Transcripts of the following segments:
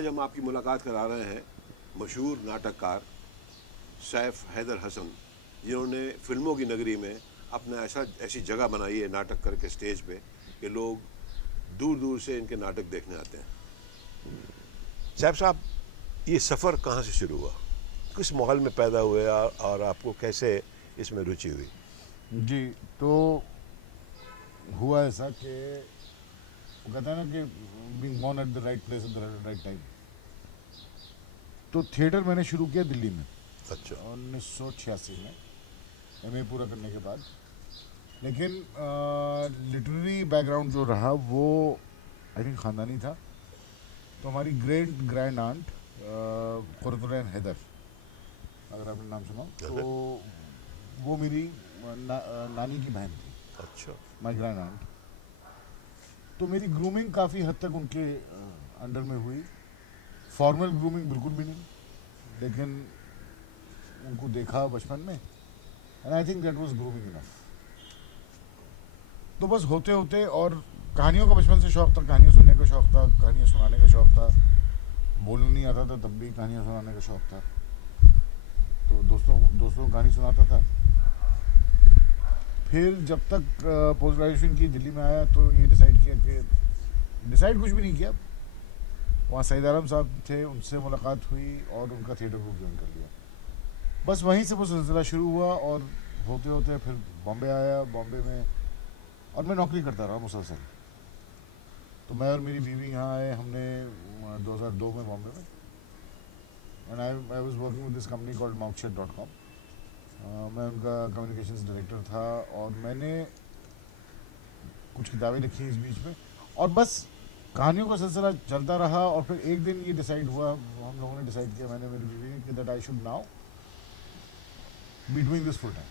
आज हम आपकी मुलाकात करा रहे हैं मशहूर नाटककार सैफ हैदर हसन, जिन्होंने फिल्मों की नगरी में अपना ऐसी जगह बनाई है नाटक करके स्टेज पे कि लोग दूर दूर से इनके नाटक देखने आते हैं। सैफ साहब, ये सफ़र कहाँ से शुरू हुआ, किस माहौल में पैदा हुए और आपको कैसे इसमें रुचि हुई? जी, तो हुआ ऐसा कि वो कहते हैं ना कि being born at the right place at the right time. तो थिएटर मैंने शुरू किया दिल्ली में अच्छा। 1986 में एमए पूरा करने के बाद। लेकिन लिटरेरी बैकग्राउंड जो रहा वो आई थिंक ख़ानदानी था। तो हमारी great grand aunt Khurram Haider, अगर आपने नाम सुना, तो वो मेरी नानी की बहन थी। अच्छा। My grand aunt. तो मेरी ग्रूमिंग काफ़ी हद तक उनके अंडर में हुई। फॉर्मल ग्रूमिंग बिल्कुल भी नहीं, लेकिन उनको देखा बचपन में and I think that was grooming enough. तो बस होते होते, और कहानियों का बचपन से शौक़ था, कहानियाँ सुनने का शौक़ था, कहानियाँ सुनाने का शौक़ था। बोलना नहीं आता था तब भी कहानियाँ सुनाने का शौक़ था। तो दोस्तों को कहानी सुनाता था। फिर जब तक पोस्ट ग्रेजुएशन की दिल्ली में आया तो ये डिसाइड किया कि डिसाइड कुछ भी नहीं किया। वहाँ सईद आलम साहब थे, उनसे मुलाकात हुई और उनका थिएटर को ज्वाइन कर लिया। बस वहीं से वो सिलसिला शुरू हुआ और होते होते फिर बॉम्बे आया। बॉम्बे में और मैं नौकरी करता रहा मुसलसल। तो मैं और मेरी बीवी यहाँ आए हमने 2002 में बॉम्बे में। And I was working with this company called mouthshut.com। मैं उनका कम्युनिकेशंस डायरेक्टर था और मैंने कुछ किताबें लिखी इस बीच में, और बस कहानियों का सिलसिला चलता रहा। और फिर एक दिन ये डिसाइड हुआ, हम लोगों ने डिसाइड किया, मैंने मेरी बीवी ने, कि that I should now be doing this full time.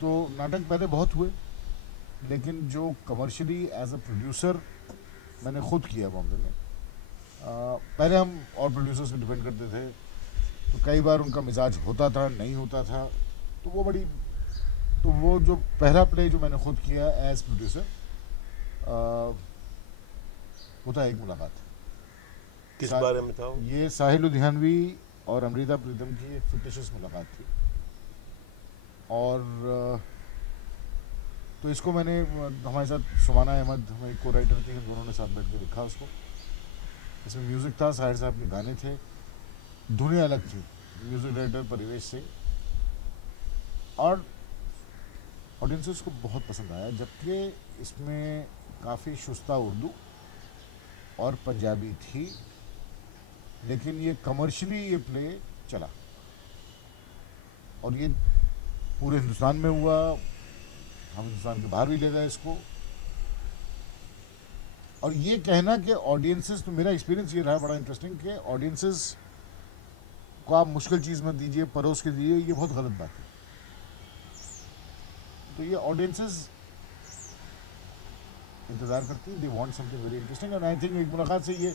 तो नाटक पहले बहुत हुए, लेकिन जो कमर्शियली एज अ प्रोड्यूसर मैंने खुद किया बॉम्बे में। पहले हम और प्रोड्यूसर्स पे डिपेंड करते थे, तो कई बार उनका मिजाज होता था, नहीं होता था। तो वो जो पहला प्ले जो मैंने खुद किया एज प्रोड्यूसर, वो था एक मुलाकात। किस बारे में था वो? ये साहिल लुधियानवी और अमृता प्रीतम की एक फिक्टिशियस मुलाकात थी। और तो इसको मैंने, हमारे साथ सुमाना अहमद हमारी को राइटर थी, दोनों ने साथ बैठ के लिखा उसको। इसमें म्यूज़िक था, साहिर साहब के गाने थे, धुनें अलग थी, म्यूज़िक डायरेक्टर परिवेश सिंह। और ऑडियंसेस को बहुत पसंद आया, जबकि इसमें काफ़ी शुस्ता उर्दू और पंजाबी थी। लेकिन ये कमर्शियली ये प्ले चला और ये पूरे हिंदुस्तान में हुआ। हम हिंदुस्तान के बाहर भी ले गए इसको। और ये कहना कि ऑडियंसेस, तो मेरा एक्सपीरियंस ये रहा बड़ा इंटरेस्टिंग कि ऑडियंसेस को आप मुश्किल चीज़ मत दीजिए, परोस के दीजिए, ये बहुत गलत बात है। तो ये ऑडियंसेस इंतज़ार करती है, they want something very interesting. And I think एक मुलाकात से ये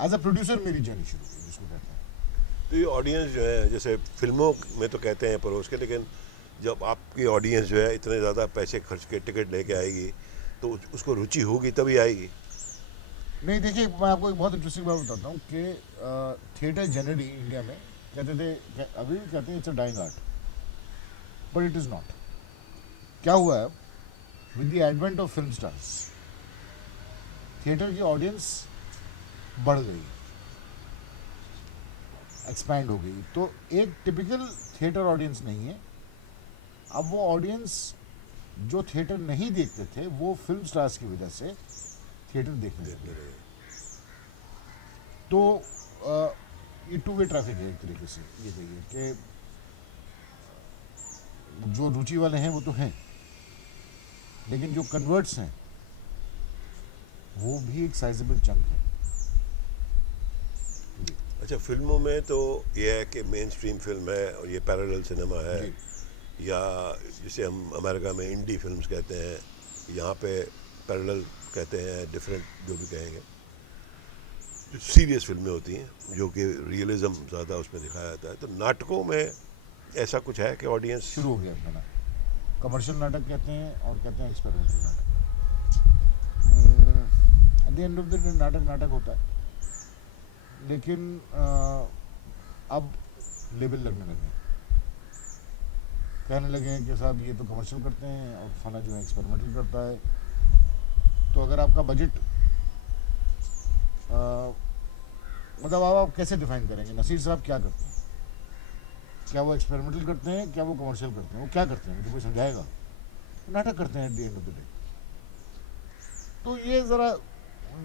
एज अ प्रोड्यूसर मेरी जर्नी शुरू हुई, जिसको कहते हैं। तो ये ऑडियंस जो है, जैसे फिल्मों में तो कहते हैं परोस के, लेकिन जब आपकी ऑडियंस जो है इतने ज़्यादा पैसे खर्च के टिकट लेके आएगी तो उसको रुचि होगी तभी आएगी। नहीं, देखिए, मैं आपको एक बहुत इंटरेस्टिंग बात बताता हूँ कि थिएटर जनरली इंडिया में कहते थे, अभी भी कहते हैं it's a dying art, but it is not. क्या हुआ है, with the advent of film stars theatre की ऑडियंस बढ़ गई, एक्सपैंड हो गई। तो एक टिपिकल थिएटर ऑडियंस नहीं है। अब वो ऑडियंस जो थिएटर नहीं देखते थे, वो फिल्म स्टार्स की वजह से थिएटर देखने लगे। तो ये टू वे ट्रैफिक है एक तरीके से, ये कहिए कि जो रुचि वाले हैं वो तो हैं, लेकिन जो कन्वर्ट्स हैं वो भी एक साइजेबल चंक है। अच्छा, फिल्मों में तो ये है कि मेन स्ट्रीम फिल्म है और ये पैरेलल सिनेमा है, या जिसे हम अमेरिका में इंडी फिल्म्स कहते हैं, यहाँ पे पैरेलल कहते हैं, डिफरेंट जो भी कहेंगे। जो सीरियस फिल्में होती हैं जो कि रियलिज्म ज़्यादा उसमें दिखाया जाता है, तो नाटकों में ऐसा कुछ है कि ऑडियंस शुरू हो गया अपना। कमर्शियल नाटक कहते हैं और कहते हैं एक्सपेरिमेंटल नाटक। At the end of the day नाटक नाटक होता है, लेकिन अब लेबल लगने लगे, कहने लगे हैं कि साहब ये तो कमर्शियल करते हैं और फला जो है एक्सपेरिमेंटल करता है। तो अगर आपका बजट मतलब आप कैसे डिफाइन करेंगे नसीर साहब क्या करते हैं? क्या वो एक्सपेरिमेंटल करते हैं, क्या वो कमर्शियल करते हैं, वो क्या करते हैं मुझे कोई समझाएगा? नाटक करते हैं at the end of the day. तो ये ज़रा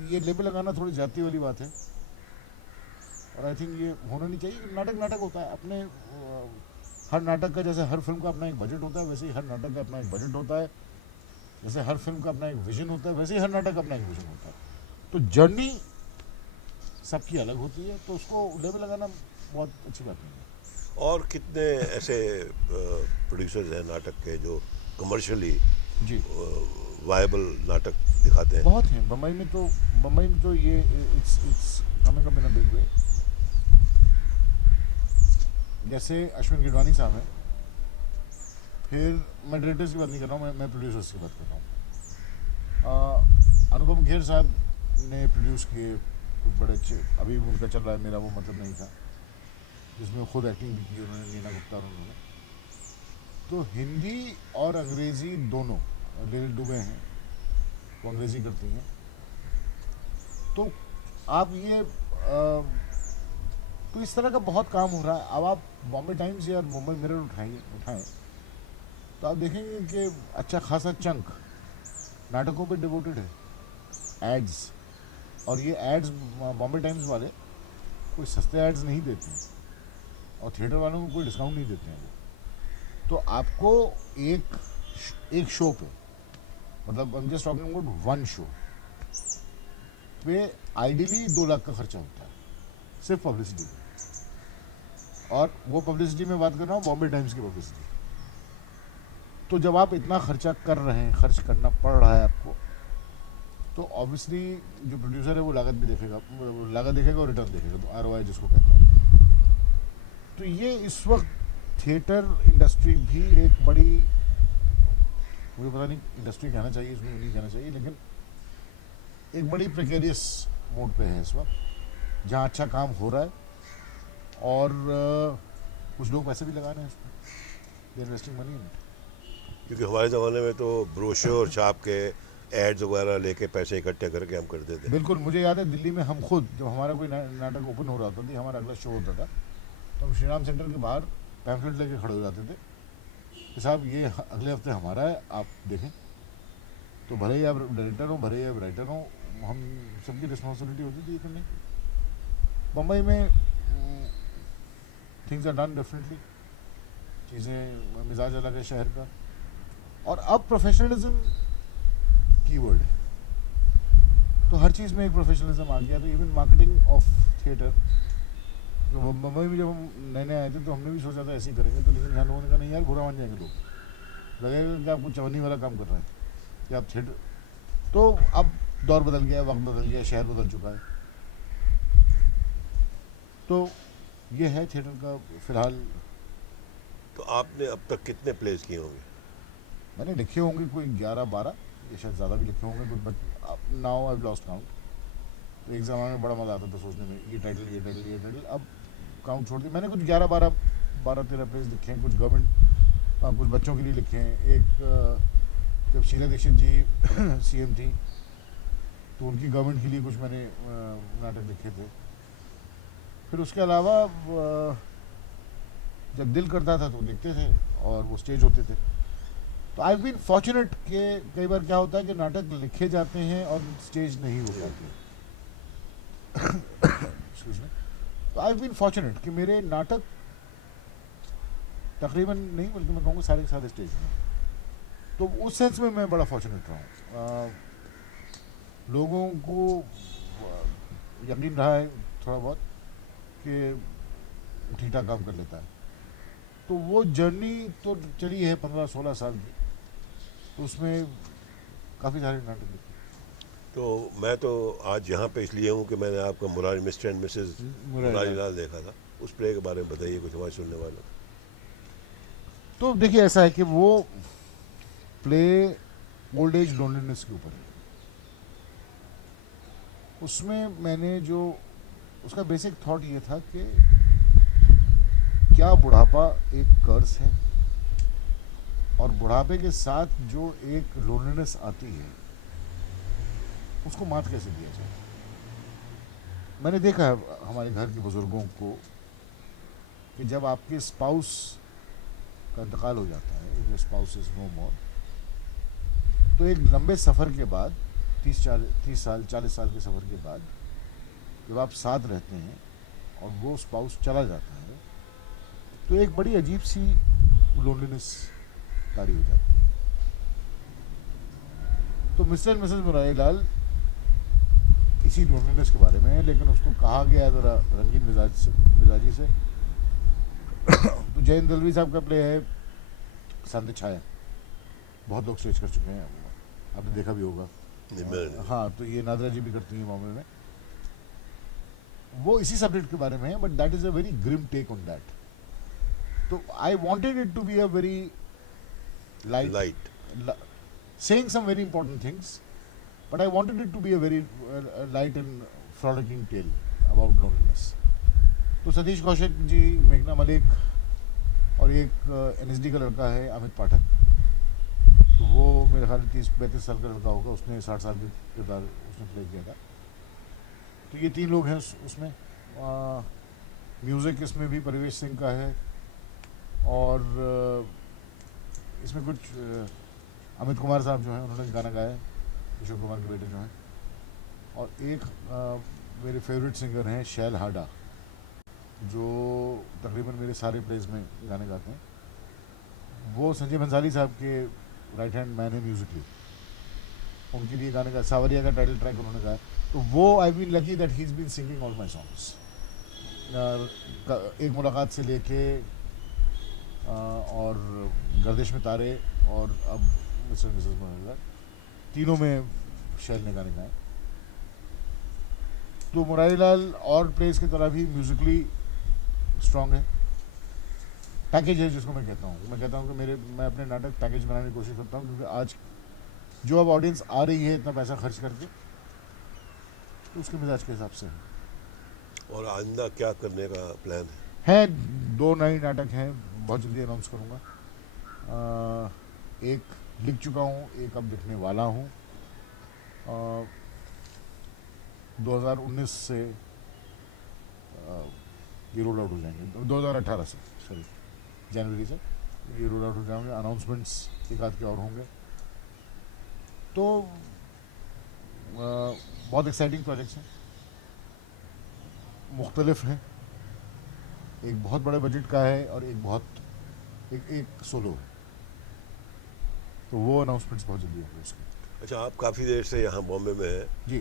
ये लेबल लगाना थोड़ी जाती वाली बात है, और आई थिंक ये होना नहीं चाहिए। नाटक नाटक होता है अपने हर नाटक का, जैसे हर फिल्म का अपना एक बजट होता है वैसे ही हर नाटक का अपना एक बजट होता है, जैसे हर फिल्म का अपना एक विजन होता है वैसे ही हर नाटक का अपना एक विजन होता है। तो जर्नी सबकी अलग होती है, तो उसको लेबल लगाना बहुत अच्छी बात नहीं है। और कितने ऐसे प्रोड्यूसर्स हैं नाटक के जो कमर्शियली जी वायबल नाटक दिखाते हैं? बहुत हैं। बम्बई में तो ये it's coming up in a big way. जैसे अश्विन गिडवानी साहब हैं, फिर मैं डायरेक्टर्स की बात नहीं कर रहा हूँ, मैं प्रोड्यूसर्स की बात कर रहा हूँ। अनुपम खेर साहब ने प्रोड्यूस किए कुछ बड़े अच्छे, अभी उनका चल रहा है मेरा वो मतलब नहीं था, जिसमें खुद एक्टिंग भी की उन्होंने, नीना गुप्ता और उन्होंने। तो हिंदी और अंग्रेज़ी दोनों, लिरिल दुबे हैं वो अंग्रेज़ी करती हैं। तो आप ये तो इस तरह का बहुत काम हो रहा है। अब आप बॉम्बे टाइम्स या मुंबई मिरर उठाएं तो आप देखेंगे कि अच्छा खासा चंक नाटकों पे डिवोटेड है, एड्स। और ये एड्स बॉम्बे टाइम्स वाले कोई सस्ते एड्स नहीं देते हैं, और थिएटर वालों को कोई डिस्काउंट नहीं देते हैं वो। तो आपको एक शो पे, मतलब I am just talking about one show पे आइडियली 2 लाख का खर्चा होता है सिर्फ पब्लिसिटी में। और वो पब्लिसिटी में बात कर रहा हूँ बॉम्बे टाइम्स की पब्लिसिटी। तो जब आप इतना खर्चा कर रहे हैं, खर्च करना पड़ रहा है आपको, तो ऑब्वियसली जो प्रोड्यूसर है वो लागत भी देखेगा, लागत देखेगा और रिटर्न देखेगा, तो ROI जिसको कहते हैं। तो ये इस वक्त थिएटर इंडस्ट्री भी एक बड़ी, मुझे पता नहीं इंडस्ट्री कहना चाहिए इसमें नहीं कहना चाहिए, लेकिन एक बड़ी प्रिकेरियस मोड पे है इस वक्त, जहाँ अच्छा काम हो रहा है और कुछ लोग पैसे भी लगा रहे हैं इसमें, दे इन्वेस्टिंग मनी इन इट। क्योंकि हमारे ज़माने में तो ब्रोशर छाप के एड्स वगैरह लेके पैसे इकट्ठे करके हम करते थे। बिल्कुल, मुझे याद है दिल्ली में हम खुद जब हमारा कोई नाटक ओपन हो रहा था, हमारा अगला शो होता था, तो हम श्री राम सेंटर के बाहर पैम्फलेट लेके खड़े हो जाते थे कि साहब ये अगले हफ्ते हमारा है, आप देखें। तो भले ही आप डायरेक्टर हो, भले ही आप राइटर हो, हम सबकी रिस्पॉन्सिबिलिटी होती थी ये करने की। बम्बई में थिंग्स आर डन डिफरेंटली, चीज़ें, मिजाज अलग है शहर का। और अब प्रोफेशनलिज्म कीवर्ड है, तो हर चीज़ में एक प्रोफेशनलिज्म आ गया। तो इवन मार्केटिंग ऑफ थिएटर, तो मुंबई में जब हम नए नए आए थे तो हमने भी सोचा था ऐसे ही करेंगे, तो लेकिन यहाँ लोगों ने कहा नहीं यार, बुरा मान जाएंगे लोग, लगेगा कि आप कुछ चवन्नी वाला काम कर रहे हैं कि आप थिएटर। तो अब दौर बदल गया, वक्त बदल गया, शहर बदल चुका है। तो ये है थिएटर का फिलहाल। तो आपने अब तक कितने प्लेस किए होंगे? मैंने लिखे होंगे कोई 11-12, ये शायद ज़्यादा भी लिखे होंगे, but now I lost count. तो एक ज़माने में बड़ा मज़ा आता था सोचने में, ये टाइटल ये टाइटल ये टाइटल। अब काउंट छोड़ दी मैंने। कुछ 12-13 प्लेस लिखे हैं, कुछ गवर्नमेंट, कुछ बच्चों के लिए लिखे हैं। एक जब शीला दीक्षित जी CM थी तो उनकी गवर्नमेंट के लिए कुछ मैंने नाटक लिखे थे। फिर उसके अलावा जब दिल करता था तो लिखते थे और वो स्टेज होते थे। तो आई बीन फॉर्चुनेट कि कई बार क्या होता है कि नाटक लिखे जाते हैं और स्टेज नहीं हो पाते। Excuse me. तो आई बीन फॉर्चुनेट कि मेरे नाटक तकरीबन नहीं बल्कि मैं कहूँगा सारे के सारे स्टेज में। तो उस सेंस में मैं बड़ा फॉर्चुनेट रहा हूँ। लोगों को यकीन रहा है थोड़ा बहुत कि ठीक ठाक काम कर लेता है। तो वो जर्नी तो चली है 15-16 साल की, तो उसमें काफ़ी सारे नाटक लिखे। तो मैं तो आज यहाँ पे इसलिए हूँ कि मैंने आपका Murari Mr and Mrs Murari Lal देखा था। उस प्ले के बारे में बताइए कुछ हमारे सुनने वालों। तो देखिए ऐसा है कि वो प्ले ओल्ड एज लोनलीनेस के ऊपर है। उसमें मैंने जो उसका बेसिक थॉट ये था कि क्या बुढ़ापा एक कर्स है, और बुढ़ापे के साथ जो एक लोनलीनेस आती है उसको मात कैसे दिया जाए। मैंने देखा है हमारे घर के बुज़ुर्गों को कि जब आपके स्पाउस का इंतकाल हो जाता है, योर स्पाउस इज़ नो मोर, तो एक लंबे सफ़र के बाद 30 साल 40 साल के सफ़र के बाद जब आप साथ रहते हैं और वो स्पाउस चला जाता है तो एक बड़ी अजीब सी लोनलीनेस तारी हो जाती है। तो मिस्टर एंड मिसेस मुरारी लाल इसी लोनलीनेस के बारे में है, लेकिन उसको कहा गया है ज़रा रंगीन मिजाजी से। तो जयंत दलवी साहब का प्ले है संत छाया, बहुत लोग स्टेज कर चुके हैं, आपने देखा भी होगा। हाँ, तो ये नादरा जी भी करती हैं मामले में, वो इसी सब्जेक्ट के बारे में है, but that is a very grim take on that. तो I wanted it to be a very light, saying some very important things, but I wanted it to be a very light and frolicking tale about loneliness. तो सतीश कौशिक जी, मेघना मलिक और एक NSD का लड़का है अमित पाठक, तो वो मेरे ख्याल 30-32 साल का लड़का होगा, उसने 60 साल के किरदार उसने प्ले किया था। तो ये 3 लोग हैं उसमें। म्यूज़िक इसमें भी परिवेश सिंह का है, और इसमें कुछ अमित कुमार साहब जो हैं उन्होंने गाना गाया है, किशोर कुमार के बेटे जो हैं। और एक मेरे फेवरेट सिंगर हैं शैल हाडा, जो तकरीबन मेरे सारे प्लेस में गाने गाते हैं। वो संजय बंसाली साहब के राइट हैंड मैन है म्यूजिकली, उनके लिए गाने का सावरिया का टाइटल ट्रैक उन्होंने गाया। तो वो I been lucky that he is been singing all my songs, एक मुलाकात से लेके और गर्दिश में तारे और अब मिस्टर मिसेस मुरारी, तीनों में शैल ने गाने गाए। तो मुरारी लाल और प्लेस की तरह भी म्यूजिकली स्ट्रांग है, पैकेज है जिसको मैं कहता हूँ कि मैं अपने नाटक पैकेज बनाने की कोशिश करता हूँ, क्योंकि आज जो अब ऑडियंस आ रही है इतना पैसा खर्च करके, तो उसके मिजाज के हिसाब से है। और आइंदा क्या करने का प्लान है 2 नए नाटक हैं, बहुत जल्दी अनाउंस करूँगा। एक लिख चुका हूँ, एक अब लिखने वाला हूँ। 2019 से ये रोल आउट हो जाएंगे, 2018 से, सॉरी जनवरी से ये रोल आउट हो जाएंगे। अनाउंसमेंट्स एक आध के और होंगे। तो बहुत एक्साइटिंग प्रोजेक्ट्स हैं, मुख्तलिफ हैं, एक बहुत बड़े बजट का है और एक सोलो है, तो वो अनाउंसमेंट्स बहुत जल्दी होंगे उसके। अच्छा, आप काफ़ी देर से यहाँ बॉम्बे में हैं जी।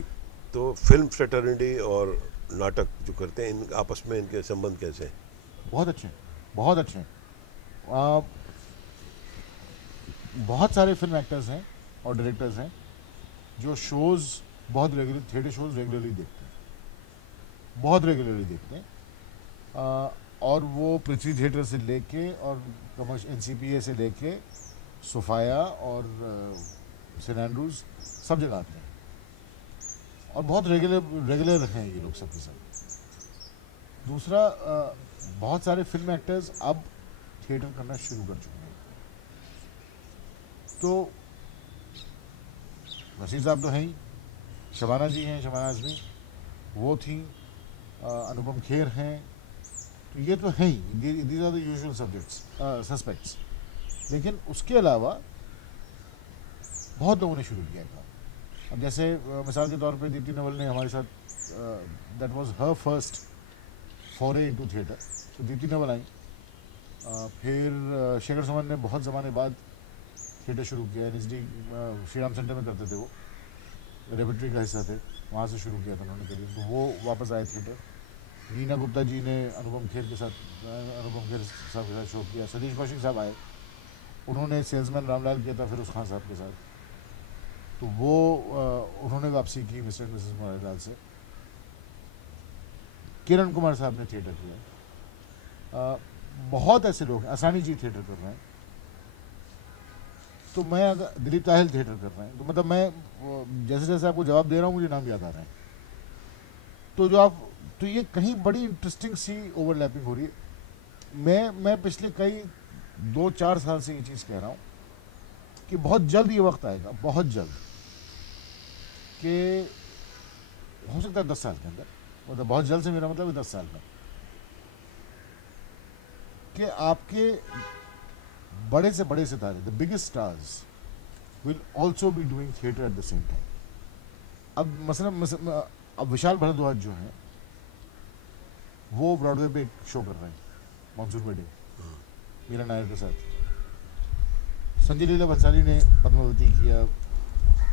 तो फिल्म फ्रेटर्निटी और नाटक जो करते हैं, इन आपस में इनके संबंध कैसे हैं? बहुत अच्छे हैं, बहुत अच्छे हैं। बहुत सारे फिल्म एक्टर्स हैं और डायरेक्टर्स हैं जो शोज़ बहुत रेगुलर, थिएटर शोज़ रेगुलरली देखते हैं, बहुत रेगुलरली देखते हैं। और वो पृथ्वी थिएटर से लेके और NCPA से लेके सोफाया और सेंट एंड्रूज सब जगह आते हैं, और बहुत रेगुलर हैं ये लोग सब के सब। दूसरा, बहुत सारे फिल्म एक्टर्स अब थिएटर करना शुरू कर चुके हैं। तो नसीर साहब तो हैं ही, शबाना जी हैं, शबाना आज़मी वो थी, अनुपम खेर हैं, तो ये तो है ही, these are the usual suspects. लेकिन उसके अलावा बहुत लोगों ने शुरू किया था। अब जैसे मिसाल के तौर पे दीप्ति नवल ने हमारे साथ, that was her first foray into theatre, तो दीप्ति नवल आई। फिर शेखर सुमन ने बहुत ज़माने बाद थिएटर शुरू किया, NSD श्री राम सेंटर में करते थे, वो रेपेट्री का हिस्सा थे, वहाँ से शुरू किया था उन्होंने करियर, तो वो वापस आए थिएटर। नीना गुप्ता जी ने अनुपम खेर साहब के साथ शो किया। सतीश कौशिक साहब आए, उन्होंने सेल्समैन रामलाल किया था फिरोज खान साहब के साथ, तो वो उन्होंने वापसी की मिस्टर एंड मिसेस मुरारी लाल से। किरण कुमार साहब ने थिएटर किया। बहुत ऐसे लोग हैं, असानी जी थिएटर कर रहे हैं, तो मैं अगर दिलीप ताहिल थिएटर कर रहे हैं, तो मतलब मैं जैसे जैसे आपको जवाब दे रहा हूँ मुझे नाम याद आ रहे हैं। तो जो आप तो ये कहीं बड़ी इंटरेस्टिंग सी ओवरलैपिंग हो रही है। मैं पिछले कई 2-4 साल से ये चीज़ कह रहा हूँ कि बहुत जल्द ये वक्त आएगा, बहुत जल्द, कि हो सकता है 10 साल के अंदर, मतलब बहुत जल्द से मेरा मतलब है 10 साल में, कि आपके बड़े से बड़े सितारे, the biggest stars, will also be doing theatre at the same time. अब मसलन अब विशाल भारद्वाज जो है वो ब्रॉडवे पे एक शो कर रहे हैं मानसून में डे, मीरा नायर के साथ। संजय लीला बंसाली ने पद्मावती किया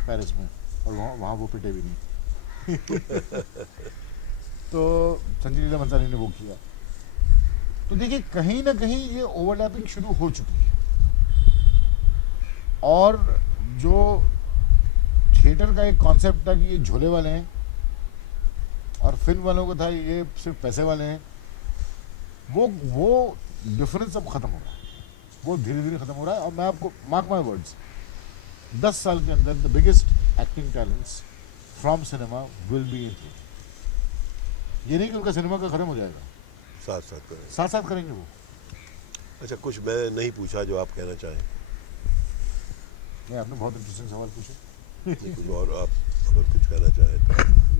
पेरिस में, और वहाँ वो पिटे भी नहीं। तो संजय लीला बंसाली ने वो किया। तो देखिए कहीं ना कहीं ये ओवरलैपिंग शुरू हो चुकी है, और जो थिएटर का एक कॉन्सेप्ट था कि ये झोले वाले हैं और फिल्म वालों को था ये सिर्फ पैसे वाले हैं, वो डिफरेंस अब खत्म हो रहा है, वो धीरे धीरे खत्म हो रहा है। और मैं आपको मार्क माय वर्ड्स, 10 साल के अंदर the biggest acting talents from cinema will be in theatre. ये नहीं कि उनका सिनेमा का खत्म हो जाएगा, साथ साथ करें। साथ साथ करेंगे वो। अच्छा, कुछ मैं नहीं पूछा जो आप कहना चाहें? नहीं, आपने बहुत इंटरेस्टिंग सवाल पूछे। नहीं, कुछ और आप अगर कुछ कहना चाहें तो?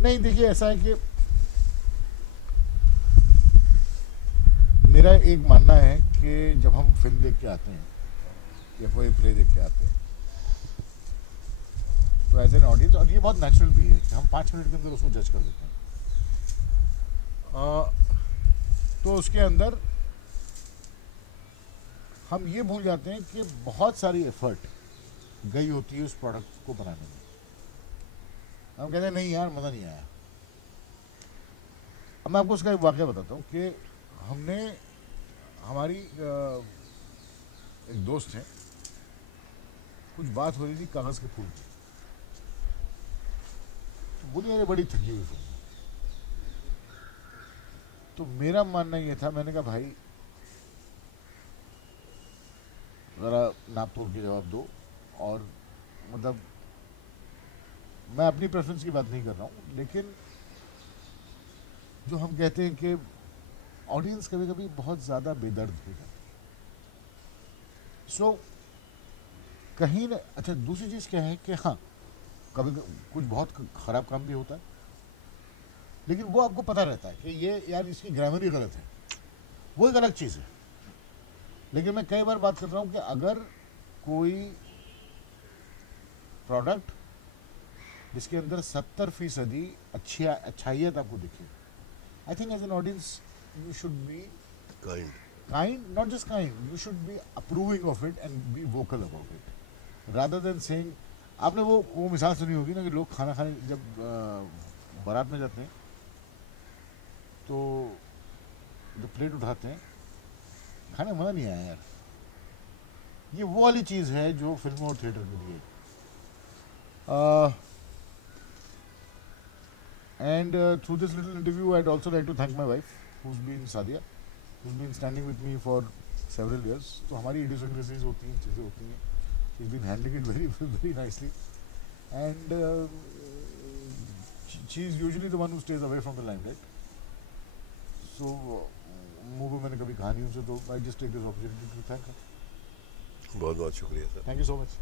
नहीं, देखिए ऐसा है कि मेरा एक मानना है कि जब हम फिल्म देख के आते हैं या कोई प्ले देख के आते हैं तो एज एन ऑडियंस, और ये बहुत नेचुरल भी है कि हम 5 मिनट के अंदर उसको जज कर देते हैं, तो उसके अंदर हम ये भूल जाते हैं कि बहुत सारी एफर्ट गई होती है उस प्रोडक्ट को बनाने में। हम कहते हैं नहीं यार मज़ा नहीं आया। अब मैं आपको उसका एक वाक़या बताता हूँ कि हमने हमारी एक दोस्त है, कुछ बात हो रही थी कागज़ के फूल की, तो बोली अरे बड़ी थकी हुई फिल्म। तो मेरा मानना ये था, मैंने कहा भाई ज़रा नाप तोड़ के जवाब दो, और मतलब मैं अपनी प्रेफरेंस की बात नहीं कर रहा हूँ, लेकिन जो हम कहते हैं कि ऑडियंस कभी कभी बहुत ज़्यादा बेदर्द हो जाती है। सो कहीं ना, अच्छा दूसरी चीज़ क्या है कि हाँ कभी कुछ बहुत ख़राब काम भी होता है, लेकिन वो आपको पता रहता है कि ये यार इसकी ग्रामर ही गलत है, वो एक अलग चीज़ है। लेकिन मैं कई बार बात कर रहा हूँ कि अगर कोई प्रोडक्ट जिसके अंदर 70% अच्छाइयत आपको दिखे, I think as an audience you should be kind, not just kind, you should be approving of it and be vocal about it, rather than saying, आपने वो मिसाल सुनी होगी ना कि लोग खाना खाने जब बारात में जाते हैं तो जो प्लेट उठाते हैं, खाने मज़ा नहीं आया यार। ये वो वाली चीज़ है जो फिल्मों और थिएटर के लिए। And through this little interview I'd also like to thank my wife, who's been Sadia, who's been standing with me for several years. तो हमारी idiosyncrasies होती हैं, चीज़ें होती हैं, she's been handling it very very nicely, and she is usually the one who stays away from the limelight. So मुँह पे मैंने कभी कहा नहीं उनसे, तो I just take this opportunity to thank her. बहुत बहुत शुक्रिया sir. Thank you so much.